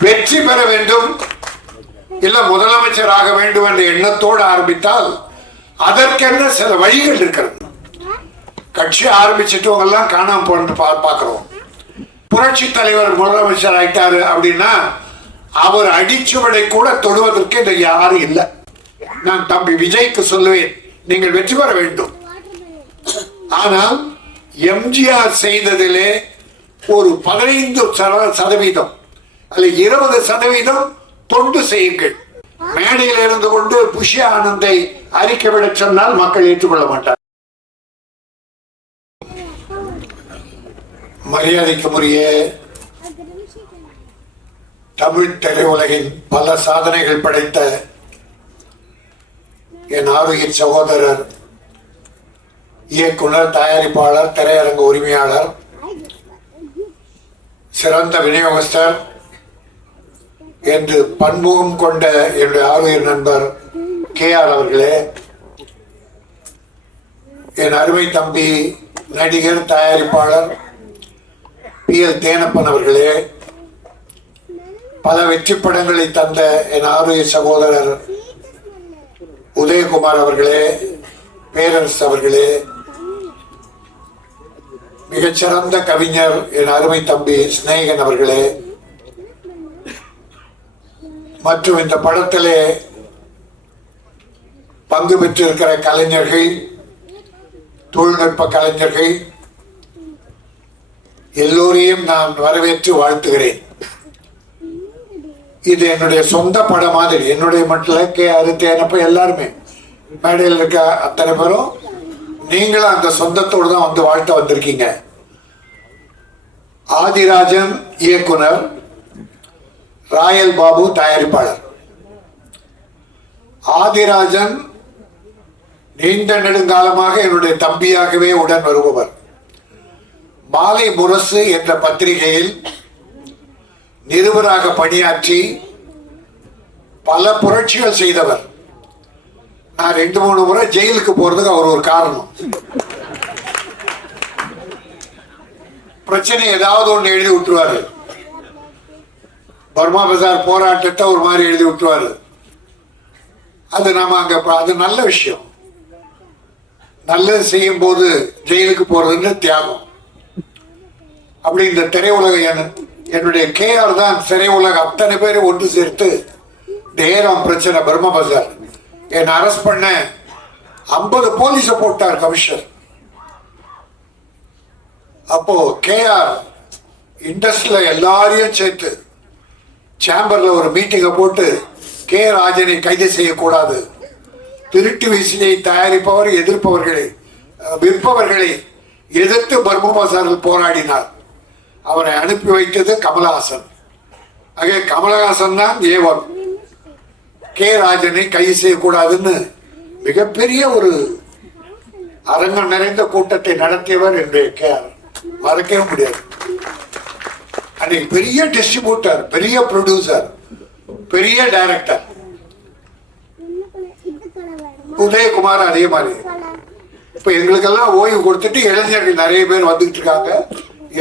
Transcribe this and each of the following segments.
வெற்றி பெற வேண்டும். இல்ல முதலமைச்சர் ஆக வேண்டும் என்ற எண்ணத்தோடு ஆரம்பித்தால் அதற்கென்ன சில வழிகள் இருக்கிறது. கட்சி ஆரம்பிச்சிட்டவங்க எல்லாம் காணாம போன பார்க்கிறோம். புரட்சி தலைவர் முதலமைச்சர் ஆயிட்டாரு அப்படின்னா அவர் அடிச்சுவடை கூட தொடுவதற்கு இந்த யாரும் இல்லை. நான் தம்பி விஜய்க்கு சொல்லுவேன் நீங்கள் வெற்றி பெற வேண்டும். ஆனால் எம்ஜிஆர் செய்ததிலே ஒரு பதினைந்து சத- சதவீதம் அல்ல இருபது சதவீதம் தொண்டு செய்யுங்கள். மேடையில் இருந்து கொண்டு புஷ்ய ஆனந்தை அறிக்கை விட சொன்னால் மக்கள் ஏற்றுக்கொள்ள மாட்டார் மரியாதைக்குரிய தமிழ் திரையுலகின் பல சாதனைகள் படைத்த என் ஆரோக்கிய சகோதரர் இயக்குனர் தயாரிப்பாளர் திரையரங்க உரிமையாளர் சிறந்த விநியோகஸ்தர் என்று பன்முகம் கொண்ட என்னுடைய ஆளுநர் நண்பர் கே ஆர் அவர்களே என் அருமை தம்பி நடிகர் தயாரிப்பாளர் பி எல் தேனப்பன் அவர்களே பல வெற்றி படங்களை தந்த என் ஆரோக்கிய சகோதரர் உதயகுமார் அவர்களே பேரரசு அவர்களே மிகச்சிறந்த கவிஞர் என் அருமை தம்பி சிநேகன் அவர்களே மற்றும் இந்த படத்திலே பங்கு பெற்றிருக்கிற கலைஞர்கள் தொழில்நுட்ப கலைஞர்கள் எல்லோரையும் நான் வரவேற்று வாழ்த்துகிறேன். இது என்னுடைய சொந்த படம் மாதிரி என்னுடைய மட்டும் கே அது எல்லாருமே. மேடையில் இருக்க அத்தனை பேரும் நீங்களும் அந்த சொந்தத்தோடு தான் வந்து வாழ்த்த வந்திருக்கீங்க. ஆதிராஜன் இயக்குனர் ராயல் பாபு தயாரிப்பாளர். ஆதிராஜன் நீண்ட நெடுங்காலமாக என்னுடைய தம்பியாகவே உடன் வருபவர். மாலை முரசு என்ற பத்திரிகையில் நிருபராக பணியாற்றி பல புரட்சிகள் செய்தவர். நான் ரெண்டு மூணு முறை ஜெயிலுக்கு போறதுக்கு அவர் ஒரு காரணம். பிரச்சனை ஏதாவது ஒன்று எழுதி விட்டுருவாரு. பர்மா பஜார் போராட்டத்தை ஒரு மாதிரி எழுதி விட்டுருவாரு. அது நாம் அங்கே அது நல்ல விஷயம். நல்லது செய்யும் போது ஜெயிலுக்கு போறதுன்னு தியாகம். அப்படி இந்த திரையுலக என்- என்னுடைய கேஆர் தான் திரையுலக அத்தனை பேரை ஒன்று சேர்த்து இந்த பிரச்சனை பர்மா பஜார் என்னை அரெஸ்ட் பண்ண ஐம்பது போலீஸை போட்டார் கமிஷனர். அப்போ கேஆர் இண்டஸ்ட்ரியில் எல்லாரையும் சேர்த்து சேம்பர்ல ஒரு மீட்டிங்கை போட்டு கே. ராஜனை கைது செய்யக்கூடாது. திருட்டு விசிலை தயாரிப்பவர் எதிர்ப்பவர்களை விற்பவர்களை எதிர்த்து பர்மா போராடினார். அவரை அனுப்பி வைத்தது கமலஹாசன். ஆக கமலஹாசன் தான் ஏவன் கே. ராஜனை கைது செய்யக்கூடாதுன்னு மிகப்பெரிய ஒரு அரங்கம் நிறைந்த கூட்டத்தை நடத்தியவர் என்று கே. மறக்கவே முடியாது. அன்னைக்கு பெரிய டிஸ்ட்ரிபியூட்டர் பெரிய ப்ரொடியூசர் பெரிய டைரக்டர் உதயகுமார் அதே மாதிரி. இப்ப எங்களுக்கெல்லாம் ஓய்வு கொடுத்துட்டு இளைஞர்கள் நிறைய பேர் வந்துகிட்டு இருக்காங்க.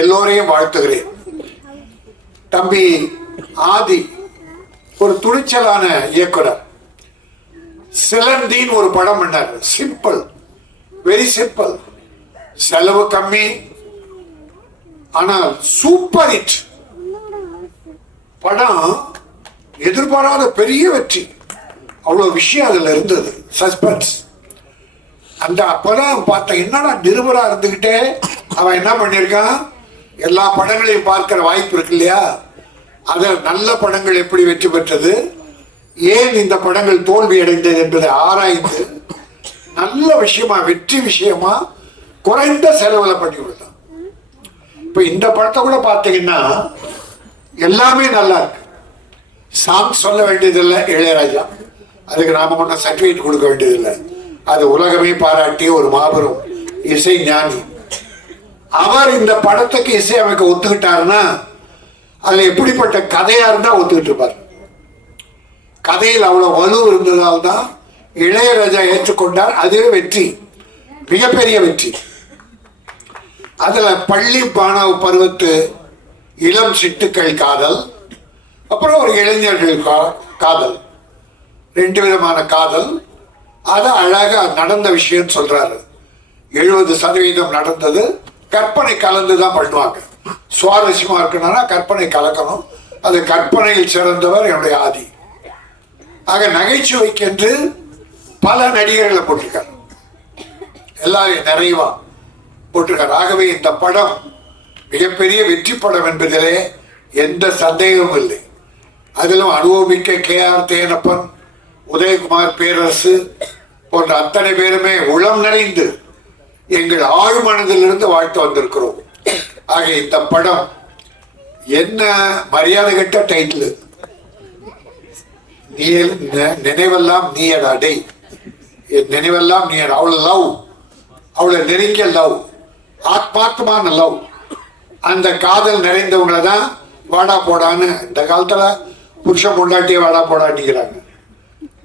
எல்லோரையும் வாழ்த்துகிறேன். தம்பி ஆதி ஒரு துணிச்சலான இயக்குனர். சிலந்தின்னு ஒரு படம் பண்ணார். சிம்பிள் வெரி சிம்பிள் செலவு கம்மி. ஆனால் சூப்பர் ஹிட் படம் எதிர்பாராத பெரிய வெற்றி. அவ்வளோ விஷயம் அதில் இருந்தது. சஸ்பென்ஸ் அந்த அப்பதான் பார்த்தேன் என்னடா நிருபராக இருந்துக்கிட்டே அவன் என்ன பண்ணியிருக்கான்? எல்லா படங்களையும் பார்க்கிற வாய்ப்பு இருக்கு இல்லையா? அதில் நல்ல படங்கள் எப்படி வெற்றி பெற்றது? ஏன் இந்த படங்கள் தோல்வி அடைந்தது என்பதை ஆராய்ந்து நல்ல விஷயமா வெற்றி விஷயமா குறைந்த செலவில் பண்ணி கொடுத்தான். இப்போ இந்த படத்தை கூட பார்த்தீங்கன்னா எல்லாமே நல்லா இருக்கு. சாங் சொல்ல வேண்டியதில்லை இளையராஜா. அதுக்கு நாம ஒன்றும் சர்டிஃபிகேட் கொடுக்க வேண்டியதில்லை. அது உலகமே பாராட்டிய ஒரு மாபெரும் இசை ஞானி. அவர் இந்த படத்துக்கு இசை அமைக்க ஒத்துக்கிட்டாருன்னா அதுல எப்படிப்பட்ட கதையா இருந்தா ஒத்துக்கிட்டு இருப்பார். கதையில் அவ்வளவு வலு இருந்ததால் தான் இளையராஜா ஏற்றுக்கொண்டார். அதுவே வெற்றி. மிகப்பெரிய வெற்றி. அதுல பள்ளி பாணவ பருவத்து இளம் சிட்டுக்கள் காதல் அப்புறம் ஒரு இளைஞர்கள் கா- காதல். ரெண்டு விதமான காதல். அதை அழகா நடந்த விஷயம் சொல்றாரு. எழுபது சதவீதம் நடந்தது. கற்பனை கலந்து தான் பண்ணுவாங்க. சுவாரஸ்யமா இருக்கணும்னா கற்பனை கலக்கணும். அது கற்பனையில் சிறந்தவர் என்னுடைய ஆதி. ஆக நகைச்சுவைக்கென்று பல நடிகர்களை போட்டிருக்கார். எல்லாரையும் நிறைவா போட்டிருக்கார். ஆகவே இந்த படம் மிகப்பெரிய வெற்றி படம் என்பதிலே எந்த சந்தேகமும் இல்லை. அதிலும் அனுபவமிக்க கே ஆர் தேனப்பன் உதயகுமார் பேரரசு போன்ற அத்தனை பேருமே உளம் நிறைந்து எங்கள் ஆழ் மனதிலிருந்து வாழ்த்து வந்திருக்கிறோம். ஆக இந்த படம் என்ன மரியாதை கட்ட டைட்டில் நீ நி- நினைவெல்லாம் நீயடா டேய். என் நினைவெல்லாம் நீ அவ்வளோ லவ். அவ்வளோ நெருங்கிய லவ். ஆத்மாத்மான லவ். அந்த காதல் நிறைந்தவங்கள தான் வாடா போடான்னு இந்த காலத்தில் புருஷன் பொண்டாட்டியை வாடா போடாட்டிக்கிறாங்க.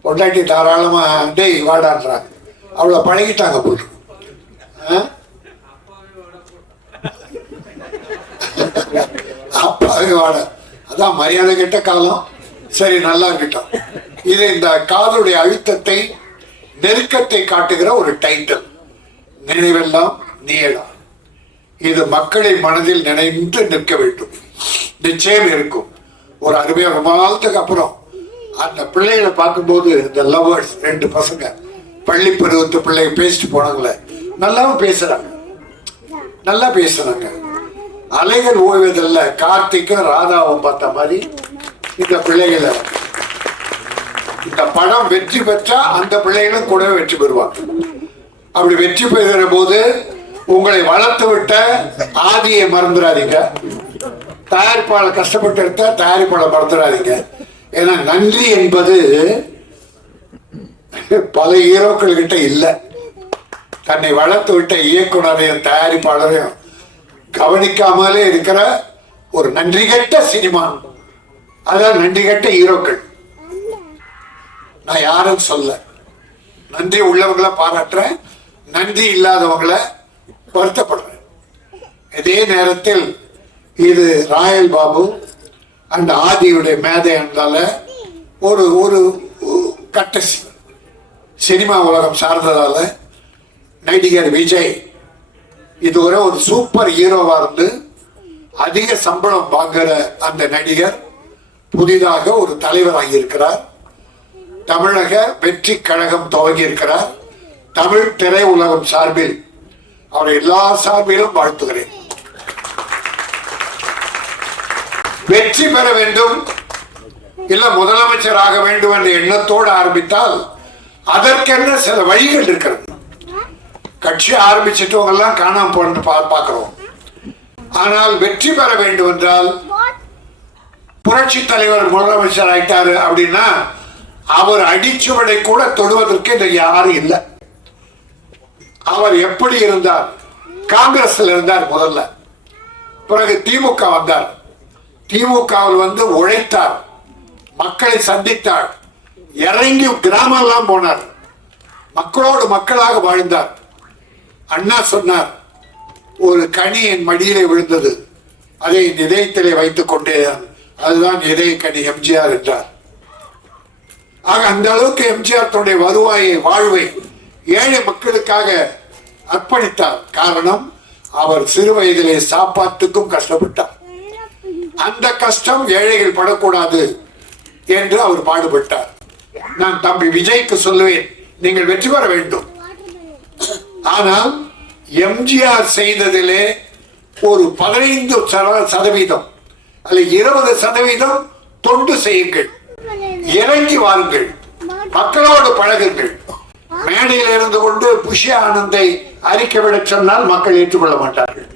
பொண்டாட்டி தாராளமாக டேய் வாடான்றாங்க. அவ்வளோ பழகிட்டாங்க புருஷன் ஆ? அப்பாவே வாட. அதான் மரியாதை கெட்ட காலம். சரி நல்லா இருக்கட்டும். இது இந்த காதலுடைய அழுத்தத்தை நெருக்கத்தை காட்டுகிற ஒரு டைட்டில் நினைவெல்லாம் நீளம். இது மக்களை மனதில் நினைந்து நிற்க வேண்டும். நிச்சயம் இருக்கும். ஒரு அருமையான ரொம்ப நாளத்துக்கு அப்புறம் அந்த பிள்ளைகளை பார்க்கும்போது இந்த லவர்ஸ் ரெண்டு பசங்க பள்ளி பருவத்து பிள்ளைங்க பேசிட்டு போனாங்களே நல்லாவும் பேசுறாங்க. நல்லா பேசுறாங்க. அலைகள் ஓய்வதில்ல கார்த்திக்கும் ராதாவும் பார்த்த மாதிரி இந்த பிள்ளைகளை இந்த படம் வெற்றி பெற்றா அந்த பிள்ளைகளும் கூடவே வெற்றி பெறுவாங்க. அப்படி வெற்றி பெறுகிற போது உங்களை வளர்த்து விட்ட ஆதியை மறந்துடாதீங்க. தயாரிப்பாளர் கஷ்டப்பட்டு எடுத்த தயாரிப்பாளர் மறந்துடாதீங்க. ஏன்னா நன்றி என்பது பல ஹீரோக்கள் கிட்ட இல்லை. தன்னை வளர்த்து விட்ட இயக்குனரையும் தயாரிப்பாளரையும் கவனிக்காமலே இருக்கிற ஒரு நன்றி கெட்ட சினிமா. அதான் நன்றி கெட்ட ஹீரோக்கள். நான் யாரும் சொல்ல. நன்றி உள்ளவங்களை பாராட்டுறேன். நன்றி இல்லாதவங்களை வருத்தப்படுறேன். இதே நேரத்தில் இது ராயல் பாபு அந்த ஆதியுடைய மேதை என்றால ஒரு ஒரு கட்ட சினிமா உலகம் சார்ந்ததால நடிகர் விஜய் இதுவரை ஒரு சூப்பர் ஹீரோவா இருந்து அதிக சம்பளம் வாங்குற அந்த நடிகர் புதிதாக ஒரு தலைவராகி இருக்கிறார் தமிழக வெற்றி கழகம் துவங்கி இருக்கிறார் தமிழ் திரை உலகம் சார்பில் அவரை எல்லா சார்பிலும் வாழ்த்துகிறேன். வெற்றி பெற வேண்டும். இல்ல முதலமைச்சர் ஆக வேண்டும் என்ற எண்ணத்தோடு ஆரம்பித்தால் அதற்கென்ன சில வழிகள் இருக்கிறது. கட்சி ஆரம்பிச்சிட்டவங்க எல்லாம் காணாம போன பார்க்கிறோம். ஆனால் வெற்றி பெற வேண்டும் என்றால் புரட்சி தலைவர் முதலமைச்சர் ஆயிட்டாரு அப்படின்னா அவர் அடிச்சுவடை கூட தொடுவதற்கு இந்த யாரும் இல்லை. அவர் எப்படி இருந்தார்? காங்கிரஸ்ல இருந்தார் முதல்ல. பிறகு திமுக வந்தார். திமுகவில் வந்து உழைத்தார். மக்களை சந்தித்தார். இறங்கி கிராமம் எல்லாம் போனார். மக்களோடு மக்களாக வாழ்ந்தார். அண்ணா சொன்னார் ஒரு கனி என் மடியிலே விழுந்தது. அதை என் இதயத்திலே வைத்துக் கொண்டேன். அதுதான் இதய கனி எம்ஜிஆர் என்றார். ஆக அந்த அளவுக்கு எம்ஜிஆர் தன்னுடைய வருவாயை வாழ்வை ஏழை மக்களுக்காக அர்ப்பணித்தார். காரணம் அவர் சிறு வயதிலே சாப்பாட்டுக்கும் கஷ்டப்பட்டார். அந்த கஷ்டம் ஏழைகள் படக்கூடாது என்று அவர் பாடுபட்டார். நான் தம்பி விஜய்க்கு சொல்லுவேன் நீங்கள் வெற்றி பெற வேண்டும். ஆனால் எம்ஜிஆர் செய்ததிலே ஒரு பதினைந்து சதவீதம் அல்ல இருபது சதவீதம் தொண்டு செய்யுங்கள். இறங்கி வாருங்கள். மக்களோடு பழகுங்கள். மேடையில் இருந்து கொண்டு புஷி ஆனந்தை அறிக்கை விட சொன்னால் மக்கள் ஏற்றுக்கொள்ள மாட்டார்கள்.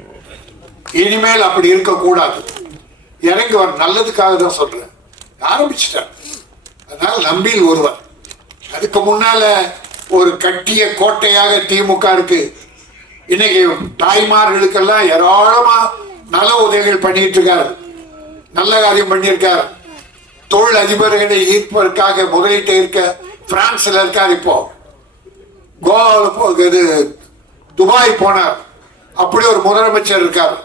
இனிமேல் அப்படி இருக்கக்கூடாது. இறங்கி வர நல்லதுக்காக தான் சொல்றேன். ஆரம்பிச்சிட்டார். அதனால் நம்பியில் ஒருவர். அதுக்கு முன்னால ஒரு கட்டிய கோட்டையாக திமுக இருக்கு. இன்னைக்கு தாய்மார்களுக்கெல்லாம் ஏராளமா நல உதவிகள் பண்ணிட்டு இருக்காரு. நல்ல காரியம் பண்ணியிருக்கார். தொழில் அதிபர்களை ஈர்ப்பதற்காக முதலீட்டை இருக்க பிரான்ஸ்ல இருக்கார் இப்போ. கோவாவில் இது துபாய் போனார். அப்படி ஒரு முதலமைச்சர் இருக்கார்.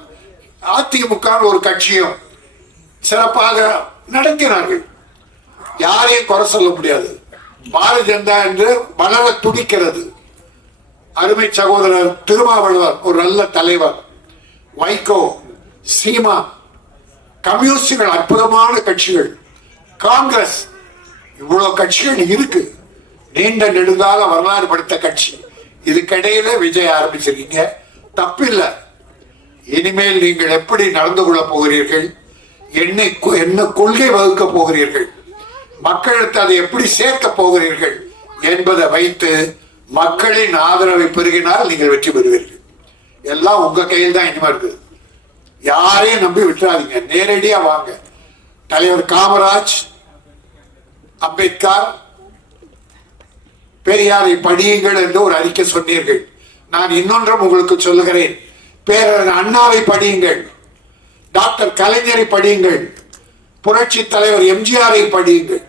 அதிமுகன்னு ஒரு கட்சியும் சிறப்பாக நடத்தினார்கள். யாரையும் குறை சொல்ல முடியாது. பாரதிய ஜனதா என்று வளர துடிக்கிறது. அருமை சகோதரர் திருமாவளவர் ஒரு நல்ல தலைவர். வைகோ சீமா கம்யூனிஸ்டுகள் அற்புதமான கட்சிகள். காங்கிரஸ் இவ்வளவு கட்சிகள் இருக்கு. நீண்ட நெடுங்கால வரலாறு படுத்த கட்சி. இதுக்கிடையில விஜய் ஆரம்பிச்சிருக்கீங்க. தப்பில்லை. இனிமேல் நீங்கள் எப்படி நடந்து கொள்ள போகிறீர்கள்? என்ன என்ன கொள்கை வகுக்க போகிறீர்கள்? மக்களுக்கு அதை எப்படி சேர்க்க போகிறீர்கள் என்பதை வைத்து மக்களின் ஆதரவை பெருகினால் நீங்கள் வெற்றி பெறுவீர்கள். எல்லாம் உங்க கையில் தான் இனிமே இருக்குது. யாரையும் நம்பி விட்டுறாதீங்க. நேரடியா வாங்க. தலைவர் காமராஜ் அம்பேத்கர் பெரியாரை படியுங்கள் என்று ஒரு அறிக்கை சொன்னீர்கள். நான் இன்னொன்றும் உங்களுக்கு சொல்லுகிறேன். பேரர் அண்ணாவை படியுங்கள். டாக்டர் கலைஞரை படியுங்கள். புரட்சி தலைவர் எம்ஜிஆரை படியுங்கள்.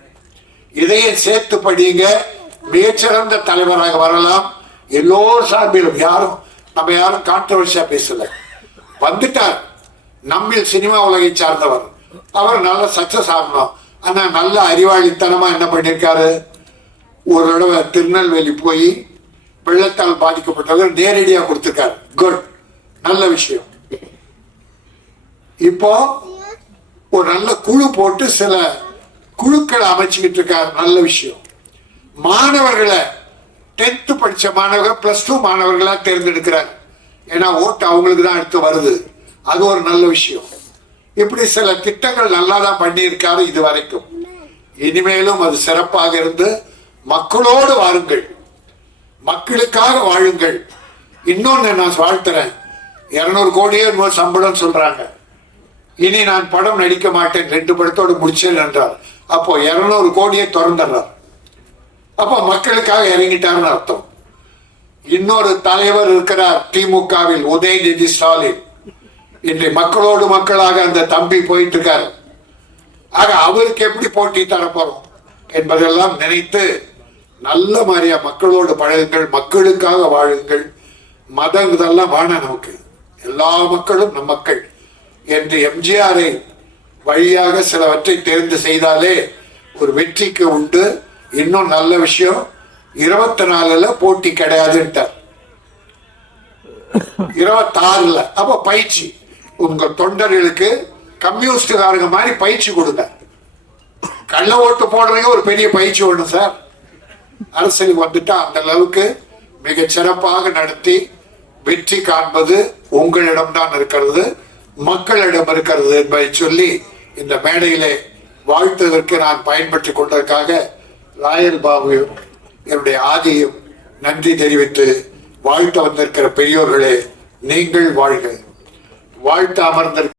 இதையும் சேர்த்து படியுங்க. மிகச்சிறந்த தலைவராக வரலாம். எல்லோரும் சார்பிலும் யாரும் நம்ம யாரும் கான்ட்ரவர்சியா பேசல. வந்துட்டார். நம்மில் சினிமா உலகை சார்ந்தவர். அவர் நல்ல சக்சஸ் ஆகணும். ஆனா நல்ல அறிவாளித்தனமா என்ன பண்ணிருக்காரு? ஒரு தடவை திருநெல்வேலி போய் வெள்ளத்தால் பாதிக்கப்பட்டவர் நேரடியாக கொடுத்துருக்காரு. குட் நல்ல விஷயம். இப்போ ஒரு நல்ல குழு போட்டு சில குழுக்களை அமைச்சுக்கிட்டு இருக்காரு. நல்ல விஷயம். மாணவர்களை டென்த் படித்த மாணவர்கள் பிளஸ் டூ மாணவர்களாக தேர்ந்தெடுக்கிறார் ஏன்னா ஓட்டு அவங்களுக்கு தான் அடுத்து வருது. அது ஒரு நல்ல விஷயம். இப்படி சில திட்டங்கள் நல்லா தான் பண்ணியிருக்காரு இது வரைக்கும் இனிமேலும் அது சிறப்பாக இருந்து மக்களோடு வாருங்கள் மக்களுக்காக வாழுங்கள். இன்னொன்னு நான் வாழ்த்துறேன். இருநூறு கோடியே சம்பளம் சொல்றாங்க. இனி நான் படம் நடிக்க மாட்டேன். ரெண்டு படத்தோடு முடிச்சேன் என்றார். அப்போ இருநூறு கோடியை திறந்துடுறார். அப்போ மக்களுக்காக இறங்கிட்டார்னு அர்த்தம். இன்னொரு தலைவர் இருக்கிறார் திமுகவில் உதயநிதி ஸ்டாலின். இன்று மக்களோடு மக்களாக அந்த தம்பி போயிட்டு இருக்காரு ஆக அவருக்கு எப்படி போட்டி தரப்போறோம் என்பதெல்லாம் நினைத்து நல்ல மாதிரியா மக்களோடு பழகுங்கள் மக்களுக்காக வாழுங்கள். மதம் இதெல்லாம் வேணாம் நமக்கு. எல்லா மக்களும் நம் மக்கள். என்று எம்ஜிஆரை வழியாக சிலவற்றை தேர்ந்து செய்தாலே ஒரு வெற்றிக்கு உண்டு. இன்னும் நல்ல விஷயம் இருபத்தி நாலுல போட்டி கிடையாதுன்ட்டார். இருபத்தாறுல அப்ப பயிற்சி. உங்க தொண்டர்களுக்கு கம்யூனிஸ்டுகாரங்க மாதிரி பயிற்சி கொடுங்க. கள்ள ஓட்டு போடுறதுக்கு ஒரு பெரிய பயிற்சி ஒண்ணு சார். அரசியல் வந்துட்டா அந்த அளவுக்கு மிக சிறப்பாக நடத்தி வெற்றி காண்பது உங்களிடம்தான் இருக்கிறது மக்களிடம் இருக்கிறது என்பதை சொல்லி இந்த மேடையிலே வாழ்த்துவதற்கு நான் பயன்பற்றி கொண்டதற்காக ராயல் பாபுவும் என்னுடைய ஆதியும் நன்றி தெரிவித்து வாழ்த்த வந்திருக்கிற பெரியோர்களே நீங்கள் வாழ்க. வாழ்த்து அமர்ந்திருக்க